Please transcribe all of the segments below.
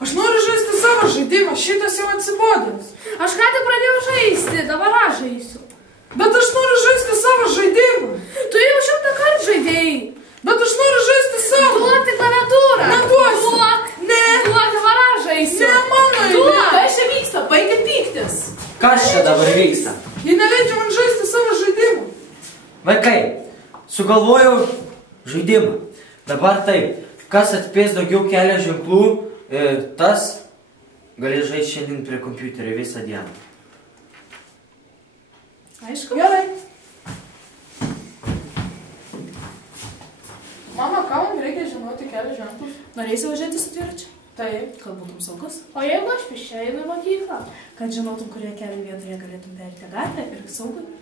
Aš noriu žaisti savo žaidimą, šitas jau atsibodęs. Aš ką tik pradėjau žaisti, dabar aš žaisiu. Bet aš noriu žaisti savo žaidimą. Tu jau 100 kartų žaidėjai. Bet aš noriu žaisti savo. Duok tik klaviatūrą. Neduosiu. Duok. Ne. Duok, dabar aš žaisiu. Ne, mano eilė. Duok. Kas čia vyksta? Baikit pyktis. Kas čia dabar vyksta? Ji neleidžia man žaisti savo žaidimą. Vaikai, sugalvojau žaidimą. Dabar taip, kas atspės daugiau kelio ženklų, tas gali žaisti šiandien prie kompiuterio visą dieną. Aišku? Gerai. Mama, ką man reikia žinoti kelio ženklus? Norėsi važiuoti su dviračiu? Taip. Kad būtum saugus? O jeigu aš pėsčia einu į mokyklą? Kad žinotum, kurioje kelio vietoje galėtum perėti gatvę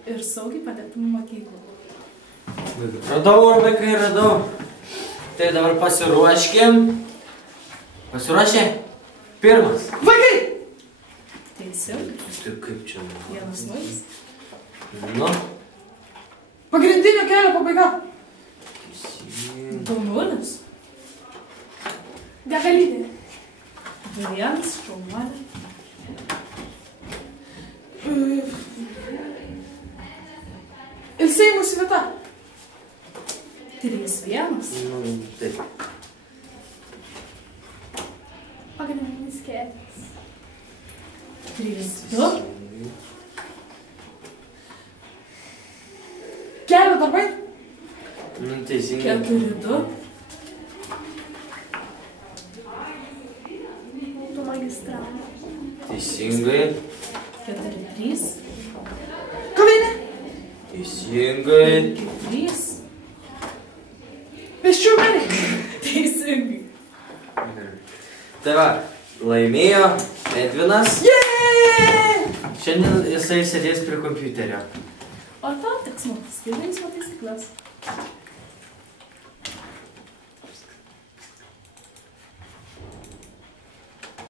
ir saugiai patektum į mokyklą. Radau, vaikai, radau. Tai dabar pasiruoškim. Pasiruošę? Pirmas. Vaikai! Teisingai. Tai kaip čia? 1-0. Nu. Pagrindinio kelio pabaiga. 2-0. Degalinė. 2-1. Šaunuolė. Ilsėjimosi vieta. 3-1. Taip. Pagrindinis kelias. 3-2. Kelio darbai. Teisingai. 4-2. Automagistralė. Teisingai. 4-3. Kavinė. Teisingai. 5-3. Pėsčių perėti. Teisingai. Tai va, laimėjo Edvinas. Jeee! Šiandien jisai sėdės prie kompiuterio. O tau teks mokytis, kaip eismo taisyklės.